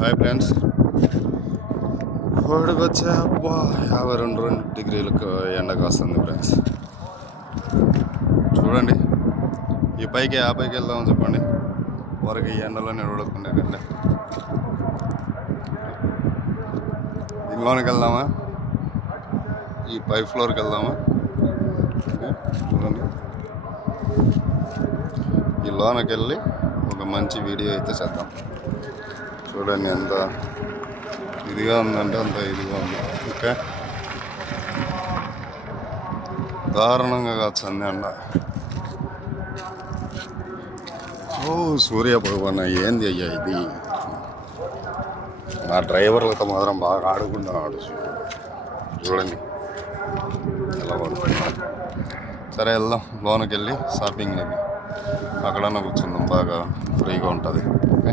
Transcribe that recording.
Hi friends, కోడికి వచ్చే అబ్బా 52 డిగ్రీలకు ఎండ కాస్తుంది ఫ్రెండ్స్. చూడండి, ఈ పైకి ఆ పైకి వెళ్దామని చెప్పండి, వరకు ఈ ఎండలో నిలబడకుండా కంటే దీనిలోనికి వెళ్దామా, ఈ పై ఫ్లోర్కి వెళ్దామా. చూడండి, ఈ లోనకి వెళ్ళి ఒక మంచి వీడియో అయితే చేద్దాం. చూడండి ఎంత ఇదిగా ఉందంటే అంత ఇదిగా ఉంది. ఓకే, దారుణంగా కాస్తుంది ఎండ. ఓ సూర్య భగవాన్, ఏంది అయ్యా ఇది. నా డ్రైవర్లతో మాత్రం బాగా ఆడుకుంటున్నాడు. చూడండి ఎలా పడుతున్నాడు. సరే వెళ్దాం, లోనకి వెళ్ళి షాపింగ్ అవి అక్కడన్నా కూర్చుందాం, బాగా ఫ్రీగా ఉంటుంది. ఓకే,